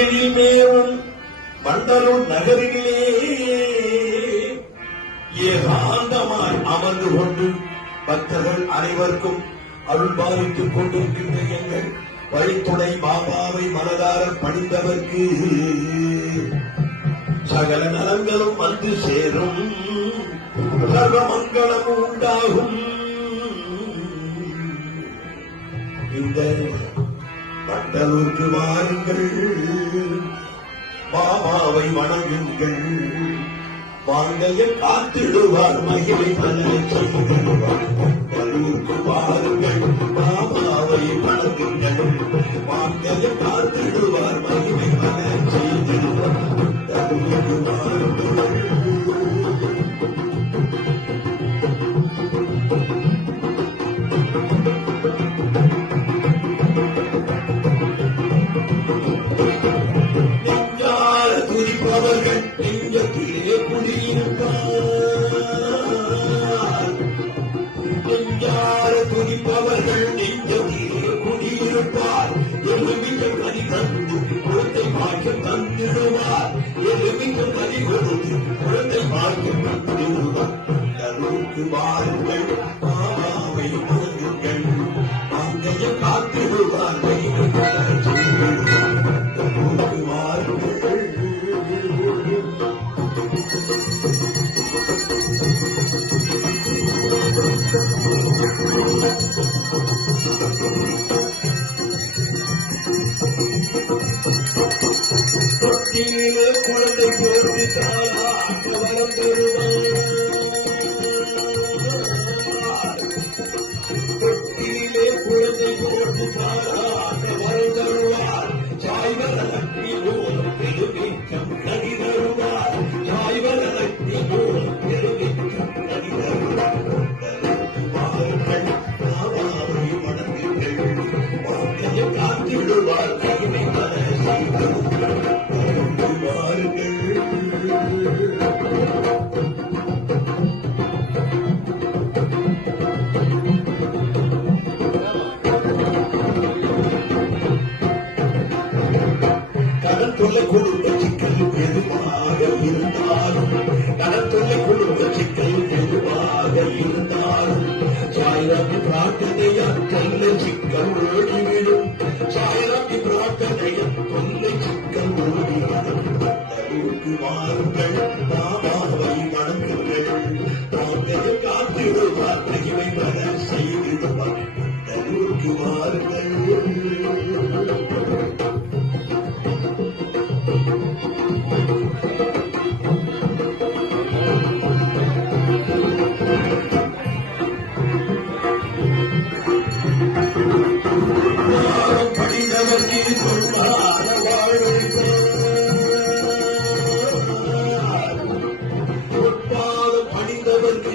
எழில்மேவும் வண்டலூர் நகரிலே ஏகாந்தமாய் அமர்ந்து கொண்டு பக்தர்கள் அனைவருக்கும் அருள்பாலித்துக் கொண்டிருக்கின்ற எங்கள் வழித்துணை பாபாவை மனதார பணிந்தவர்க்கு சகல நலங்களும் வந்து சேரும், சர்வ மங்களம் உண்டாகும். இந்த வண்டலூருக்கு வாருங்கள், பாபாவை வணங்குங்கள், வாங்கைய காத்திடுவார், மகிமை பல செய்திடுவார். வண்டலூருக்கு வாருங்கள், பாபாவை வணங்குங்கள், வாங்கைய காத்திடுவார், மகிமை பல செய்திடுவார். வண்டலூருக்கு வாருங்கள். அவர்கள் நெஞ்சத்திலே குடியிருப்பார், நெஞ்சார துதிப்பவர்கள் நெஞ்சத்திலே குடியிருப்பார். எலுமிச்ச கனி தந்து குழந்தை பாக்கியம் தந்திடுவார், எலுமிச்ச கனி கொடுத்து குழந்தை பாக்கியம் தந்திடுவார். கருவுக்கு வாருங்கள், பாபாவை வணங்குங்கள், அங்கைய காத்திடுவார், கருவுக்கு வாருங்கள். தொட்டிலே குழந்தை போட்டு தாளாட்டு வரம் தருவார், தொட்டிலே குழந்தை போட்டு தாளாட்டு வரம் தருவார். சாய்வர லட்சுமி போல் பெருமிச்சம் கனி தருவார், சாய்வர லட்சுமி போல் பெருமிச்சம் கனி தருவார். வாருங்கள், பாபாவை வணங்குங்கள், வாங்கைய காத்திடுவார், மகிமை பல செய்திடுவார். வாருங்கள். கடன் தொல்லை குடும்ப சிக்கல் எதுவாக இருந்தாலும், கடன் தொல்லை குடும்ப சிக்கல் எதுவாக இருந்தாலும், சாயிரத்தி பிரார்த்தனையா தொல்லை சிக்கல் ஓடிவிடும், சாயிரத்தி பிரார்த்தனையா தொல்லை சிக்கல் ஓடிவிடும். வண்டலூருக்கு வாருங்கள், பாபாவை வணங்குங்கள், வாங்கைய காத்திடுவார், மகிமை பல செய்திடுவார். வண்டலூருக்கு வாருங்கள். படிந்தவர்க்கு சொன்னார வாழ்வைப்பால், படிந்தவர்க்கு